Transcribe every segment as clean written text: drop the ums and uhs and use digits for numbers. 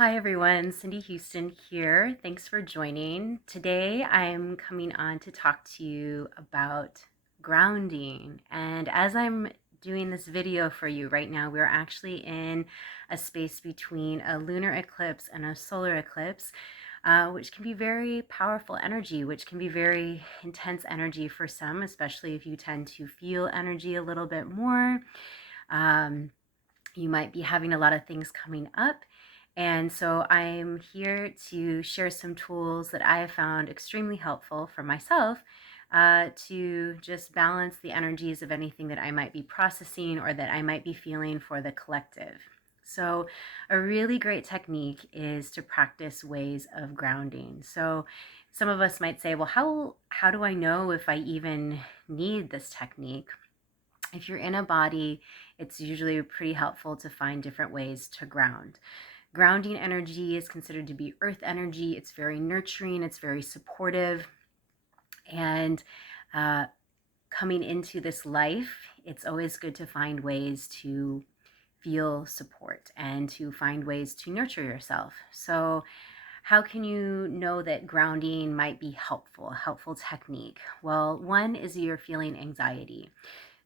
Hi everyone, Cindy Houston here. Thanks for joining. Today I'm coming on to talk to you about grounding. And as I'm doing this video for you right now, we're actually in a space between a lunar eclipse and a solar eclipse, which can be very powerful energy, which can be very intense energy for some, especially if you tend to feel energy a little bit more. You might be having a lot of things coming up. And so I'm here to share some tools that I have found extremely helpful for myself to just balance the energies of anything that I might be processing or that I might be feeling for the collective. So a really great technique is to practice ways of grounding. So some of us might say, well, how do I know if I even need this technique? If you're in a body, it's usually pretty helpful to find different ways to ground. Grounding energy is considered to be earth energy. It's very nurturing, it's very supportive. And coming into this life, it's always good to find ways to feel support and to find ways to nurture yourself. So how can you know that grounding might be helpful, a helpful technique? Well, one is you're feeling anxiety.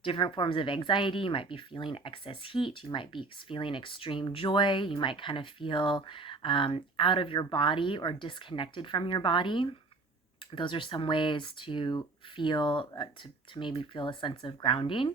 Different forms of anxiety. You might be feeling excess heat. You might be feeling extreme joy. You might kind of feel out of your body or disconnected from your body. Those are some ways to feel, to maybe feel a sense of grounding.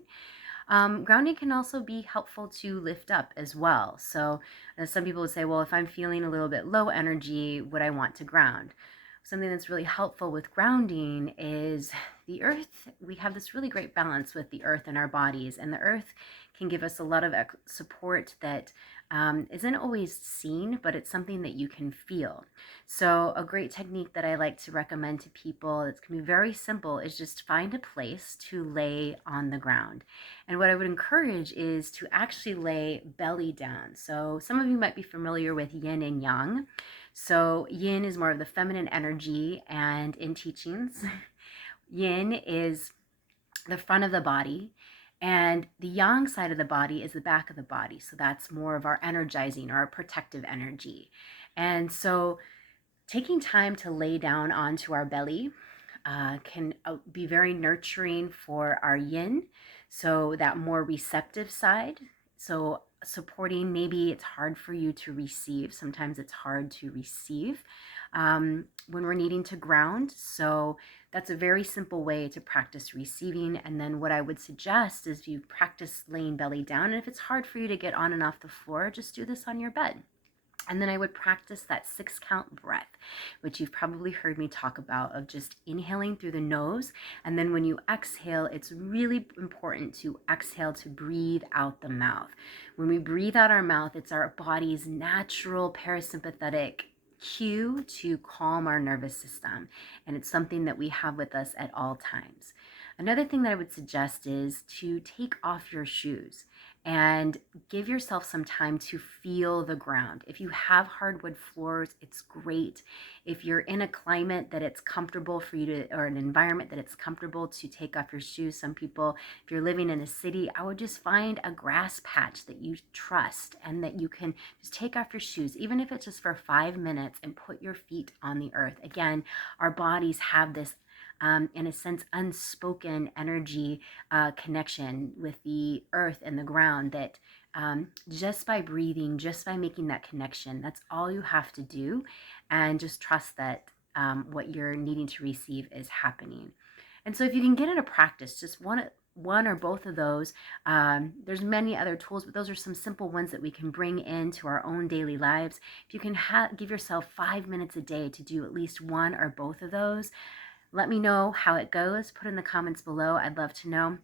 Grounding can also be helpful to lift up as well. So some people would say, well, if I'm feeling a little bit low energy, would I want to ground? Something that's really helpful with grounding is the earth. We have this really great balance with the earth in our bodies, and the earth can give us a lot of support that isn't always seen, but it's something that you can feel. So a great technique that I like to recommend to people, it's can be very simple, is just find a place to lay on the ground. And what I would encourage is to actually lay belly down. So some of you might be familiar with yin and yang. So yin is more of the feminine energy, and in teachings, yin is the front of the body, and the yang side of the body is the back of the body. So that's more of our energizing or our protective energy. And so taking time to lay down onto our belly can be very nurturing for our yin, so that more receptive side. So supporting, maybe it's hard for you to receive. Sometimes it's hard to receive when we're needing to ground. So that's a very simple way to practice receiving. And then what I would suggest is you practice laying belly down. And if it's hard for you to get on and off the floor, just do this on your bed. And then I would practice that 6-count breath, which you've probably heard me talk about, of just inhaling through the nose. And then when you exhale, it's really important to exhale to breathe out the mouth. When we breathe out our mouth, it's our body's natural parasympathetic cue to calm our nervous system. And it's something that we have with us at all times. Another thing that I would suggest is to take off your shoes and give yourself some time to feel the ground. If you have hardwood floors, it's great. If you're in a climate that it's comfortable for you to, or an environment that it's comfortable to take off your shoes, some people, if you're living in a city, I would just find a grass patch that you trust and that you can just take off your shoes, even if it's just for 5 minutes, and put your feet on the earth. Again, our bodies have this in a sense, unspoken energy connection with the earth and the ground that just by breathing, just by making that connection, that's all you have to do. And just trust that what you're needing to receive is happening. And so if you can get into practice, just one or both of those. There's many other tools, but those are some simple ones that we can bring into our own daily lives. If you can give yourself 5 minutes a day to do at least one or both of those, let me know how it goes. Put in the comments below. I'd love to know.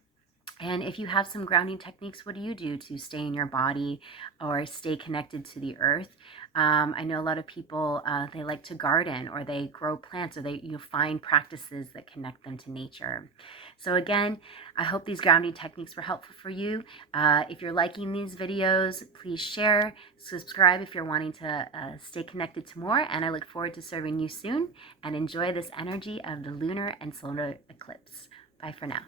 And if you have some grounding techniques, what do you do to stay in your body or stay connected to the earth? I know a lot of people, they like to garden, or they grow plants, or they find practices that connect them to nature. So again, I hope these grounding techniques were helpful for you. If you're liking these videos, please share, subscribe if you're wanting to stay connected to more. And I look forward to serving you soon, and enjoy this energy of the lunar and solar eclipse. Bye for now.